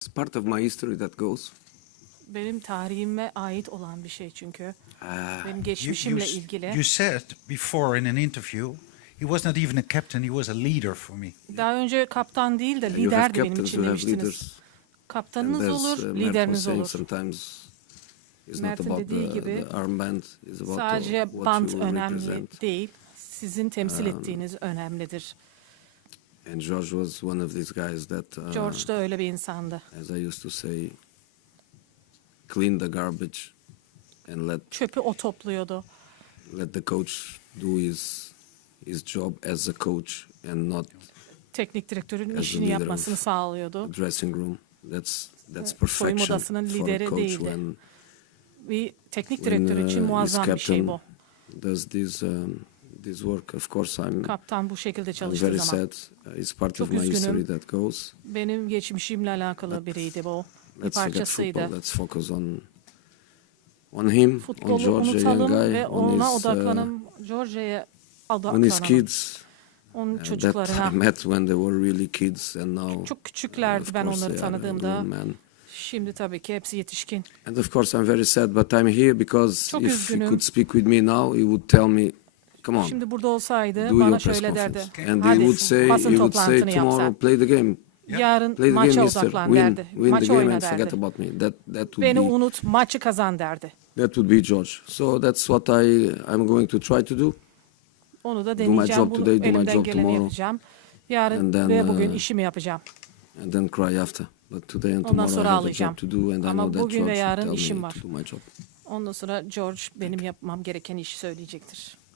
It's part of my history that goes. Benim tarihime ait olan bir şey çünkü. Ah, Benim geçmişimle s- ilgili. you said before in an interview, he was not even a captain, he was a leader for me. Daha önce kaptan değil de you have liderdi benim captains, için you have demiştiniz. leaders. And Kaptanınız olur, uh, Mert was lideriniz saying, olur. sometimes it's not Mert'in about dediği the, gibi the armband, it's about uh, Sadece what you will önemli represent. değil. Sizin temsil ettiğiniz önemlidir. And George was one of these guys that, uh, George da öyle bir insandı. as I used to say, clean the garbage and let Çöpü o topluyordu. let the coach do his his job as a coach and not Teknik direktörün As a işini leader yapmasını sağlıyordu. dressing room. That's that's Evet, soyunma perfection odasının for a lideri coach değildi. when Bir teknik when direktör için uh, his muazzam bir şey captain bu. does this um, this work. Of course, I'm, Kaptan bu şekilde çalıştığı very zaman. sad. Uh, It's part Çok of my üzgünüm. history that goes. Benim geçmişimle alakalı biriydi bu. Bir Let's forget parçasıydı. football. Let's focus on on him, on Futbolu George, a young unutalım guy, ve on ona his uh, odaklanalım. George'ye on his odaklanalım. kids. Onun uh, that I çocuklarına. met when they were really kids, and now Çok uh, küçüklerdi of ben course onları they are tanıdığımda. grown men. Şimdi tabii ki hepsi yetişkin. And of course, I'm very sad, but I'm here because Çok if he üzgünüm. could speak with me now, he would tell me, "Come on, Şimdi burada olsaydı do bana your press şöyle derdi. conference." And he Hadi would say, basın he would say toplantını yap tomorrow, sen. play the game, Yarın play the maça game, mister. odaklan Win, derdi. win the Maçı game oyna and forget derdi. about me. That that would Beni be unut, maçı kazan derdi. that would be George. So that's what I I'm going to try to do. Onu da my deneyeceğim. job Bunu today, do my elimden job geleni tomorrow. yapacağım. Yarın And then, ve bugün uh, işimi yapacağım. and then cry after. But today and Ondan tomorrow I sonra have a ağlayacağım. job to do, and I Ama know that bugün ve George yarın will tell işim me var. to do my job. Ondan sonra George benim yapmam gereken işi söyleyecektir.